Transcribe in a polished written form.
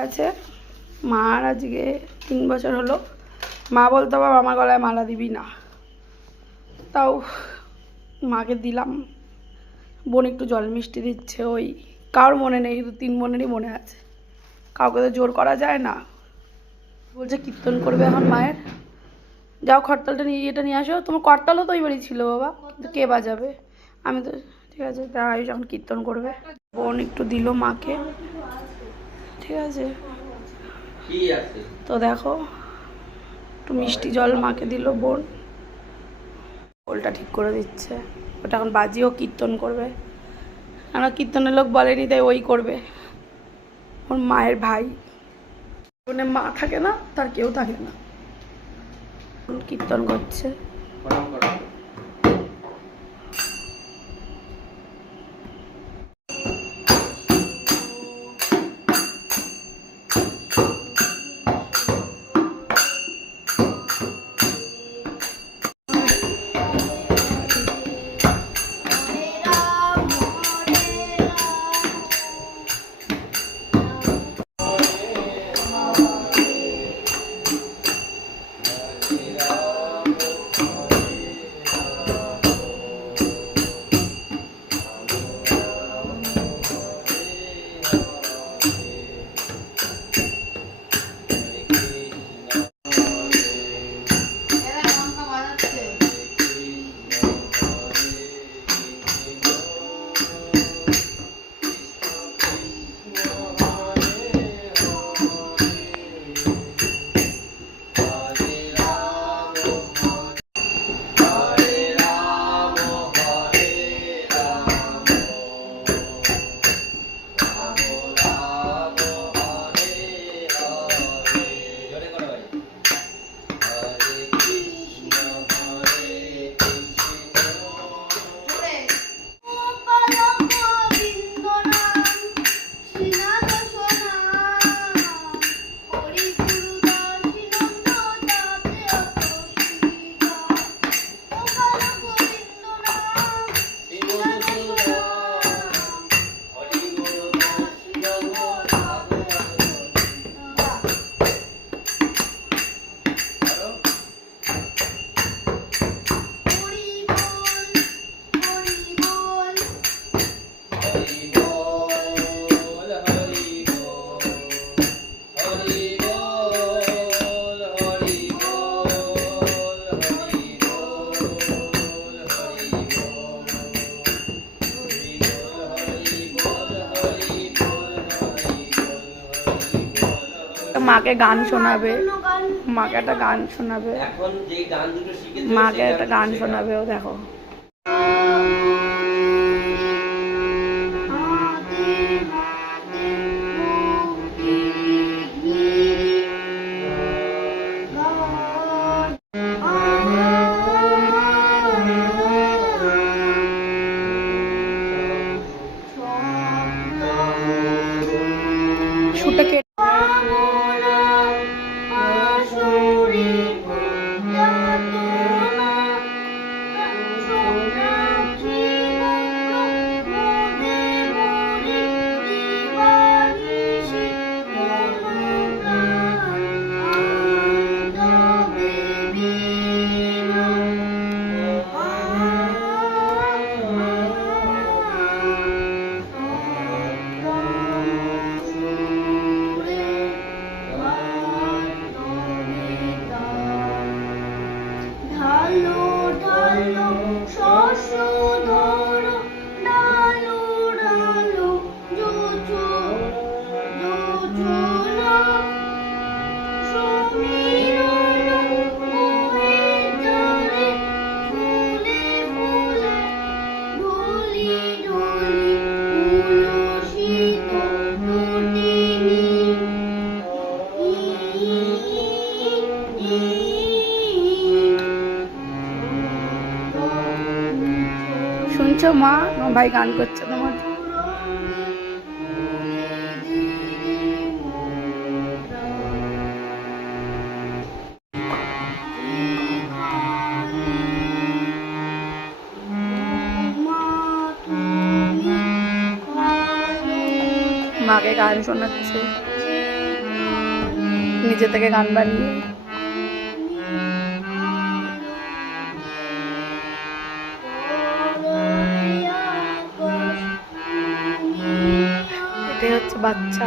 আছে মার আজকে 3 বছর হলো। মা বলতো বাবা আমার গলায় মালা দিবি না, তাও মাকে দিলাম। বোন একটু জল মিষ্টি দিচ্ছে, ওই কারোর মনে নেই, শুধু 3 বোনেরই মনে আছে। কাউকে তো জোর করা যায় না। বলছে কীর্তন করবে এখন মায়ের। যাও খড়তালটা নিয়ে এটা নিয়ে আসো। তোমার করতালও তো ওই বাড়ি ছিল বাবা, কিন্তু কে বাজাবে? আমি তো ঠিক আছে, তাই যখন কীর্তন করবে। বোন একটু দিল মাকে, ঠিক আছে। তো দেখো একটু মিষ্টি জল মাকে দিল বোন, ওলটা ঠিক করে দিচ্ছে। ওটা এখন বাজিয়েও কীর্তন করবে, কেন কীর্তনের লোক বলেনি তাই ওই করবে। ওর মায়ের ভাই, ওখানে মা থাকে না, তার কেউ থাকে না, কীর্তন করছে। মাকে গান শোনাবে, মাকে একটা গান শোনাবে, মাকে একটা গান শোনাবে। ও দেখো শুটে কে শুনছো মা? তোমার ভাই গান করছে তোমার। মাকে গান শোনাচ্ছে। নিজে থেকে গান বানিয়ে। এটাই হচ্ছে বাচ্চা।